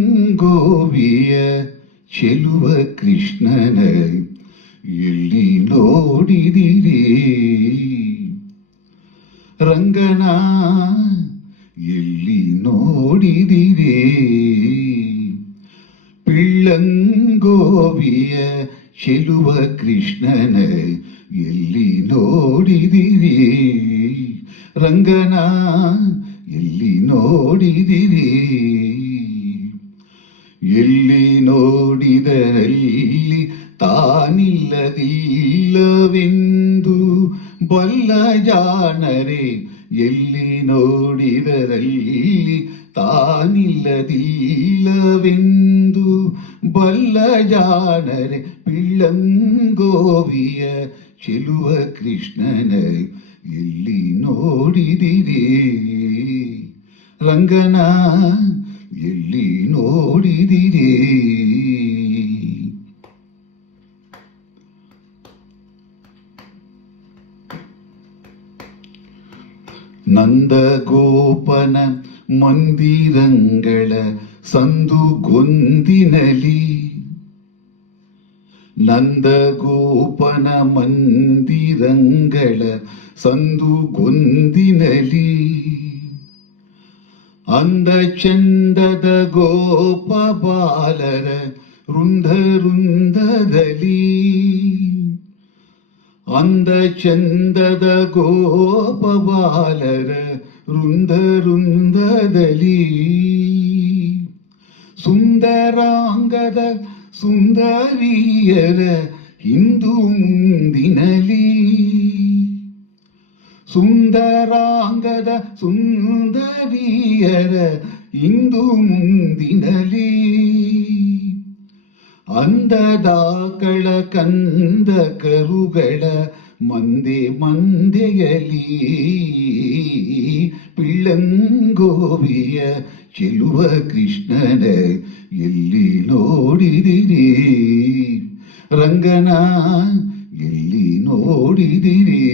ಪಿಳ್ಳಂಗೋವಿಯ ಚೆಲುವ ಕೃಷ್ಣನ ಎಲ್ಲಿ ನೋಡಿದಿರಿ ರಂಗನ ಎಲ್ಲಿ ನೋಡಿದಿರಿ ಪಿಳ್ಳಂಗೋವಿಯ ಚೆಲುವ ಕೃಷ್ಣನ ಎಲ್ಲಿ ನೋಡಿದಿರಿ ರಂಗನ ಎಲ್ಲಿ ನೋಡಿದಿರಿ ಎಲ್ಲಿ ನೋಡಿದರಲ್ಲಿ ತಾನಿಲ್ಲದಿಲ್ಲವೆಂದು ಬಲ್ಲ ಜಾಣರೆ ಎಲ್ಲಿ ನೋಡಿದರಲ್ಲಿ ತಾನಿಲ್ಲದಿಲ್ಲವೆಂದು ಬಲ್ಲ ಜಾಣರೆ ಪಿಳ್ಳಂಗೋವಿಯ ಚೆಲುವ ಕೃಷ್ಣನ ಎಲ್ಲಿ ನೋಡಿದಿರಿ ರಂಗನ ಎಲ್ಲಿ ನೋಡಿದಿರಿ ನಂದಗೋಪನ ಮಂದಿರಂಗಳ ಸಂದುಗೊಂದಿನಲಿ ನಂದಗೋಪನ ಮಂದಿರಂಗಳ ಸಂದುಗೊಂದಿನಲಿ ಅಂದ ಚಂದದ ಗೋಪ ಬಾಲರ ವೃಂದ ವೃಂದದಲ್ಲಿ ಅಂದ ಚಂದದ ಗೋಪ ಬಾಲರ ವೃಂದ ವೃಂದದಲ್ಲಿ ಸುಂದರಾಂಗದ ಸುಂದರಿಯರ ಹಿಂದು ಮುಂದಿನಲಿ ಸುಂದರಾಂಗದ ಸುಂದರಿಯರ ಇಂದು ಮುಂದಿನಲಿ ಅಂದದಾಕಳ ಕಂದ ಕರುಗಳ ಮಂದೆ ಮಂದೆಯಲಿ ಪಿಳ್ಳಂಗೋವಿಯ ಚೆಲುವ ಕೃಷ್ಣನ ಎಲ್ಲಿ ನೋಡಿದಿರಿ ರಂಗನ ಎಲ್ಲಿ ನೋಡಿದಿರಿ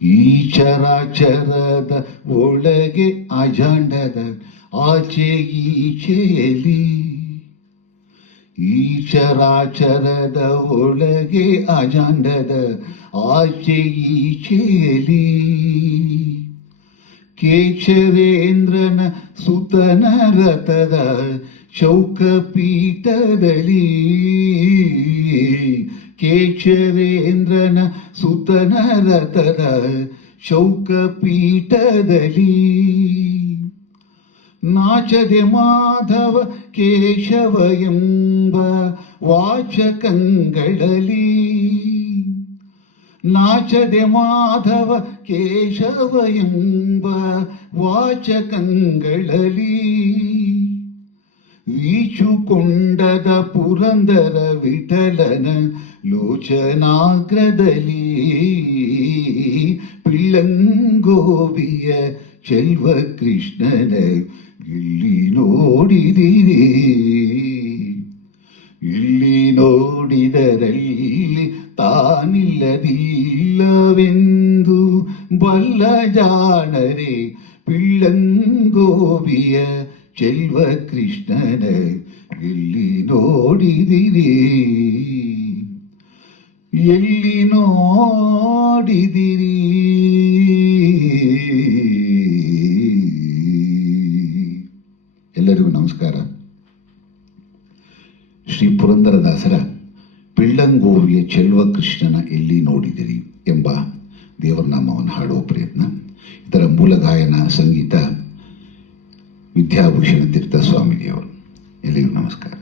ಈ ಚರಾಚರದ ಒಳಗೆ ಅಜಾಂಡದ ಆಚೆ ಈಚೆಯಲ್ಲಿ ಈ ಚರಾಚರದ ಒಳಗೆ ಅಜಾಂಡದ ಆಚೆ ಈಚೆಯಲ್ಲಿ ಕೇಶರೇಂದ್ರನ ಸುತನ ರಥದ ಚೌಕಪೀಠದಲ್ಲಿ ಕೇಶರೇಂದ್ರನ ಸುತನ ರಥದ ಚೌಕಪೀಠದಲ್ಲಿ ನಾಚದೆ ಮಾಧವ ಕೇಶವ ಎಂಬ ವಾಚಕಂಗಳಲ್ಲಿ ನಾಚದೆ ಮಾಧವ ಕೇಶವ ಎಂಬ ವಾಚಕಂಗಳಲ್ಲಿ ವೀಚುಕೊಂಡದ ಪುರಂದರ ವಿಠಲನ ಲೋಚನಾಗ್ರದಲ್ಲಿ ಪಿಳ್ಳಂಗೋವಿಯ ಚೆಲ್ವ ಕೃಷ್ಣನ ಇಲ್ಲಿ ನೋಡಿದಿರಿ ಇಲ್ಲಿ ನೋಡಿದರಲ್ಲಿ ತಾನಿಲ್ಲದಿಲ್ಲವೆಂದು ಬಲ್ಲ ಜಾಣರೆ ಪಿಳ್ಳಂಗೋವಿಯ ಚೆಲ್ವ ಕೃಷ್ಣನ ಎಲ್ಲಿ ನೋಡಿದಿರಿ ಎಲ್ಲಿ ನೋಡಿದಿರಿ ಎಲ್ಲರಿಗೂ ನಮಸ್ಕಾರ. ಶ್ರೀ ಪುರಂದರದಾಸರ ಪಿಳ್ಳಂಗೋವಿಯ ಚೆಲ್ವ ಕೃಷ್ಣನ ಎಲ್ಲಿ ನೋಡಿದಿರಿ ಎಂಬ ದೇವರನಾಮವನ್ನು ಹಾಡುವ ಪ್ರಯತ್ನ. ಇದರ ಮೂಲ ಗಾಯನ ಸಂಗೀತ ವಿದ್ಯಾಭೂಷಣ ತೀರ್ಥ ಸ್ವಾಮಿಜಿಯವರು. ಎಲ್ಲಿಗೂ ನಮಸ್ಕಾರ.